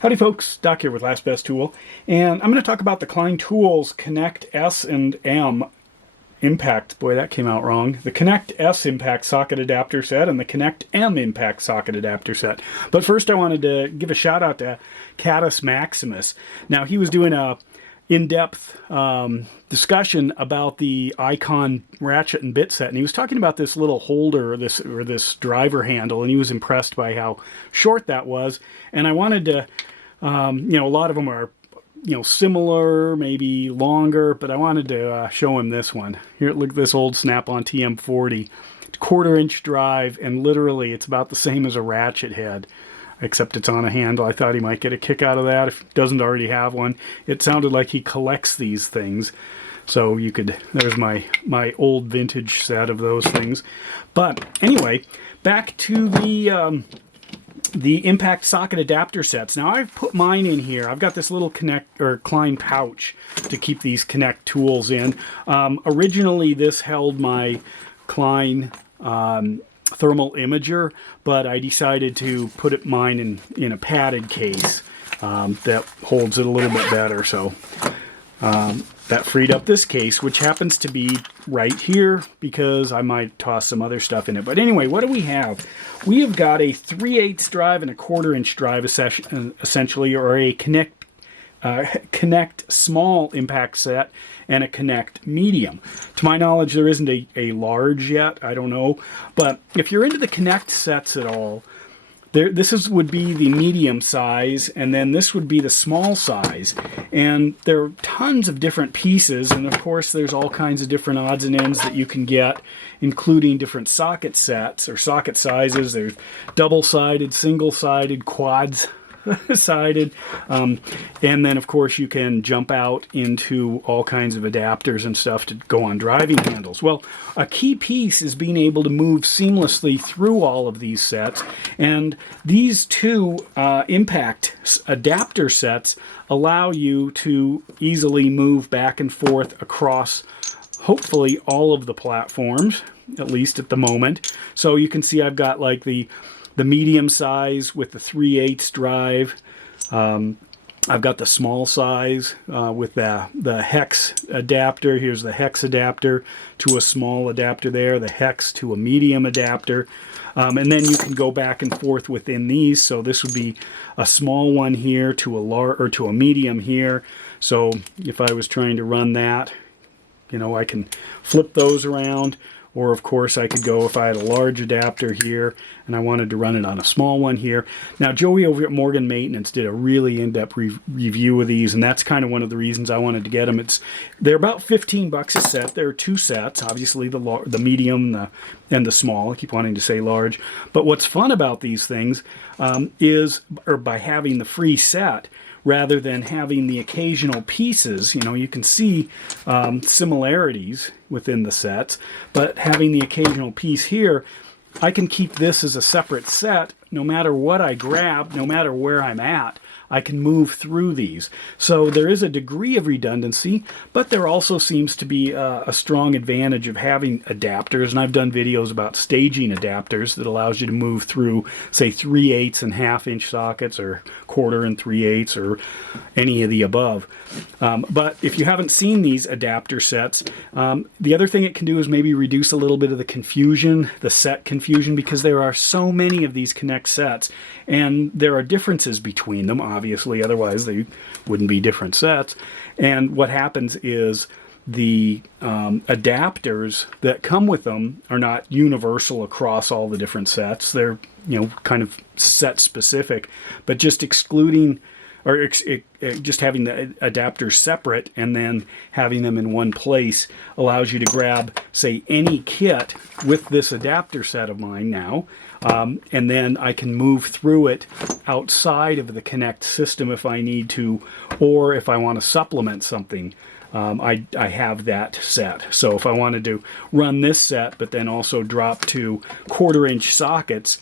Howdy folks, Doc here with Last Best Tool, and I'm going to talk about the Klein Tools KNECT S and M impact, boy that came out wrong, the KNECT S impact socket adapter set and the KNECT M impact socket adapter set. But first I wanted to give a shout out to Catus Maximus. Now he was doing a in-depth discussion about the Icon ratchet and bit set, and he was talking about this little holder, this driver handle, and he was impressed by how short that was. And I wanted to, a lot of them are, similar, maybe longer, but I wanted to show him this one. Here, look at this old Snap-on TM40, 1/4-inch drive, and literally it's about the same as a ratchet head, except it's on a handle. I thought he might get a kick out of that if he doesn't already have one. It sounded like he collects these things. So you could, there's my old vintage set of those things. But anyway, back to the impact socket adapter sets. Now I've put mine in here. I've got this little Klein pouch to keep these KNECT tools in. Originally this held my Klein thermal imager, but I decided to put mine in a padded case that holds it a little bit better. So that freed up this case, which happens to be right here because I might toss some other stuff in it. But anyway, what do we have? We have got a 3/8 drive and a 1/4-inch drive essentially, or a KNECT small impact set and a KNECT medium. To my knowledge, there isn't a large yet. I don't know. But if you're into the KNECT sets at all, this would be the medium size, and then this would be the small size. And there are tons of different pieces, and of course there's all kinds of different odds and ends that you can get, including different socket sets or socket sizes. There's double-sided, single-sided, quads sided, and then of course you can jump out into all kinds of adapters and stuff to go on driving handles. Well, a key piece is being able to move seamlessly through all of these sets, and these two impact adapter sets allow you to easily move back and forth across hopefully all of the platforms, at least at the moment. So you can see I've got like the medium size with the 3/8 drive. I've got the small size with the hex adapter. Here's the hex adapter to a small adapter there, the hex to a medium adapter. And then you can go back and forth within these. So this would be a small one here to a large, or to a medium here. So if I was trying to run that, I can flip those around. Or of course I could go, if I had a large adapter here and I wanted to run it on a small one here. Now Joey over at Morgan Maintenance did a really in-depth review of these, and that's kind of one of the reasons I wanted to get them. They're about 15 bucks a set. There are two sets, obviously the medium and the small. I keep wanting to say large. But what's fun about these things is by having the free set, rather than having the occasional pieces, you can see similarities within the sets, but having the occasional piece here, I can keep this as a separate set. No matter what I grab, no matter where I'm at, I can move through these. So there is a degree of redundancy, but there also seems to be a strong advantage of having adapters, and I've done videos about staging adapters that allows you to move through, say, 3/8 and 1/2-inch sockets, or 1/4 and 3/8, or any of the above. But if you haven't seen these adapter sets, the other thing it can do is maybe reduce a little bit of the confusion, the set confusion, because there are so many of these KNECT sets, and there are differences between them, obviously, otherwise they wouldn't be different sets. And what happens is the adapters that come with them are not universal across all the different sets. They're kind of set specific, but just excluding or just having the adapters separate and then having them in one place allows you to grab, say, any kit with this adapter set of mine now, and then I can move through it outside of the KNECT system if I need to, or if I want to supplement something. I have that set. So if I wanted to run this set but then also drop to 1/4-inch sockets,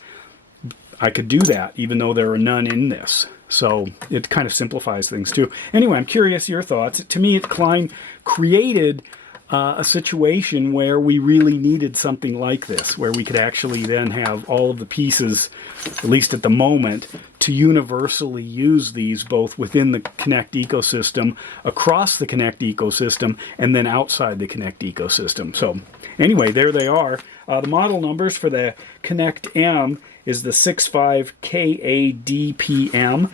I could do that even though there are none in this. So it kind of simplifies things too. Anyway, I'm curious your thoughts. To me, Klein created a situation where we really needed something like this, where we could actually then have all of the pieces, at least at the moment, to universally use these both within the KNECT ecosystem, across the KNECT ecosystem, and then outside the KNECT ecosystem. So anyway, there they are. The model numbers for the KNECT M is the 65KADPM,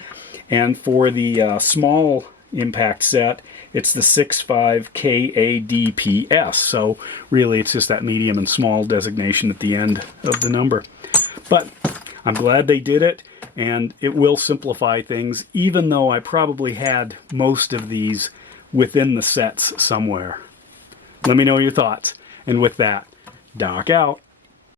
and for the small impact set, it's the 65KADPS. So really it's just that medium and small designation at the end of the number. But I'm glad they did it, and it will simplify things, even though I probably had most of these within the sets somewhere. Let me know your thoughts. And with that, Doc out.